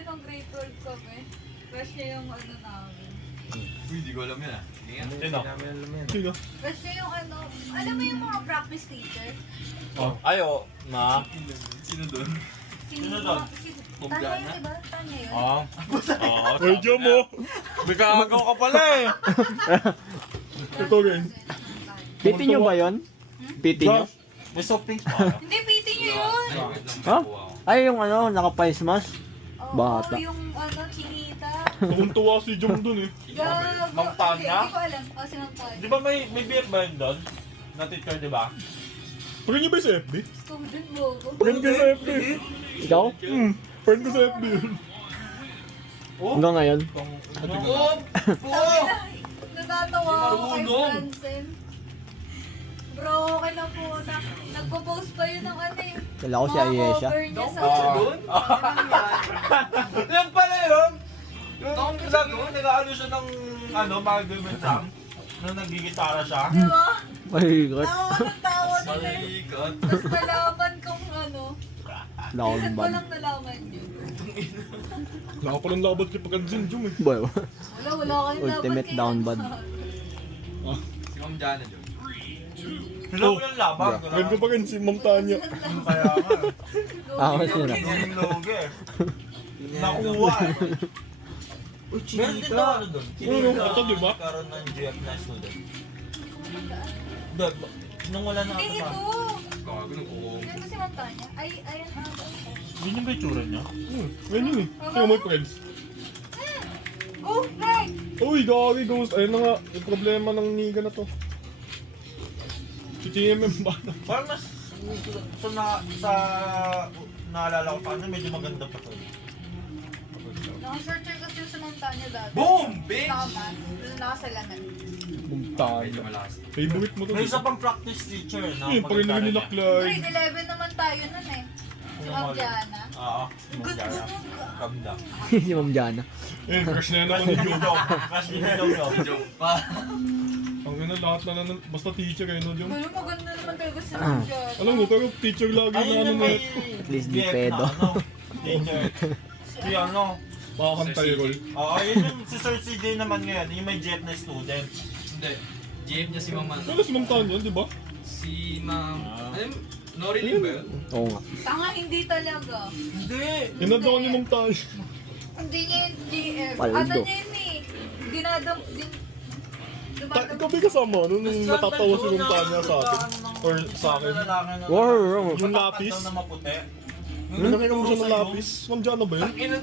niya nung grade 12 kami. Crush niya yung ano namin. Uy, di ko alam yan ah. Sino? Crush niya yung ano, alam mo yung mga practice teacher? Ayo, ma. Sino doon? Sino doon? Tanya yun, diba? Tanya yun. Medyo mo! May kakagaw ka pala eh. Ito rin. PT nyo ba yun? PT nyo? May soft drinks pa. Hindi, PT niya yun! Ay, wait lang. Ha? Wow. Ay, yung ano, naka-face mask. Oo, Bata. yung ano, chinita. Tuwang-tuwa si Jom dun eh. Gago. Mang Tanya? Hindi ko alam. O, si Mang Tanya. Di ba may BF ba yun doon? Na teacher, di ba? Friend niyo ba sa FB? Student mo ko. Friend ko sa FB. Ikaw? Friend ko sa FB yun. Hanggang ngayon? Natatawa ako kay Marunong. Francen. Bro, okay na po. Nagpo-post pa yun ng ano yung Kala ko si Ayesha. cover niya sa... Yan pala yun! Yung sabi ko, nag-ano siya ng mga government exam. Nung nagigitara siya. Di ba? My God. Nakakatawa nila. Malikat. Tapos nalaman kong ano. Down Isip ko bad. lang nalaman yun. Wala ka palang labat kay Pagkansin, Jom eh. Boy. Wala kayong Ultimate dapat down kaya. bad. Si Ma'am Jana dyan. Sila ko yung laban. Friend ko pa rin si Ma'am Tanya. Kaya nga. Ah, sino? Yung logo eh. Nakuha eh. Meron din na ano doon. Ito, di ba? Karoon ng GF na student. Doon, nung wala na Hindi, ako ito. Gago nung kuko. Yan mo si Montanya. Ay, ayan ako. Yun yung itsura niya? Ngayon yun eh. Sino mo friends? Go, Greg! Uy, gagi ghost. Ayun na nga. Yung problema ng niga na to. Si TMM ba? Parang mas naalala ko pa ano, medyo maganda pa to. Naka-searcher kasi sa Montanya dati. Boom! Bitch! Nakaman. Nakasalanan. Ma'am Ay, Tanya. lumalakas. Favorite mo to. May isa pang practice teacher na Eh, pag maganda nila rin ni yan. Clay. Grade 11 naman tayo nun eh. Si Ma'am Diana. Oo, Good Ma'am good. Jana. Ganda. Si Ma'am Jana. Eh, crush na yan ako ni Jom. Crush din daw yun. Joke pa. Ang ina lahat na basta teacher eh, no, Jom? Pero maganda naman talaga si Ma'am Diana. Alam mo, pero teacher lagi na Ayun ano yung na may At least di BF pedo. na, ano, teacher. Si ano, makakantay roll. oo, yun yung si Sir CJ naman ngayon, yung may jet na student. Hindi. GM niya si Ma'am ano. Pero si Ma'am Tanya, di ba? Si Ma'am... Ano? Norilyn ba yun? Oo nga. Tanga, hindi talaga. Hindi! Inadaw ni Ma'am Tanya. Hindi niya yung GF. Paldo. Ano niya yun eh. Ikaw ba kasama nung natatawa si Ma'am Tanya sa atin? Or sa akin? Wow. Yung lapis? Na maputi. Nung nakita mo siya ng lapis? Ma'am Jana ba yun?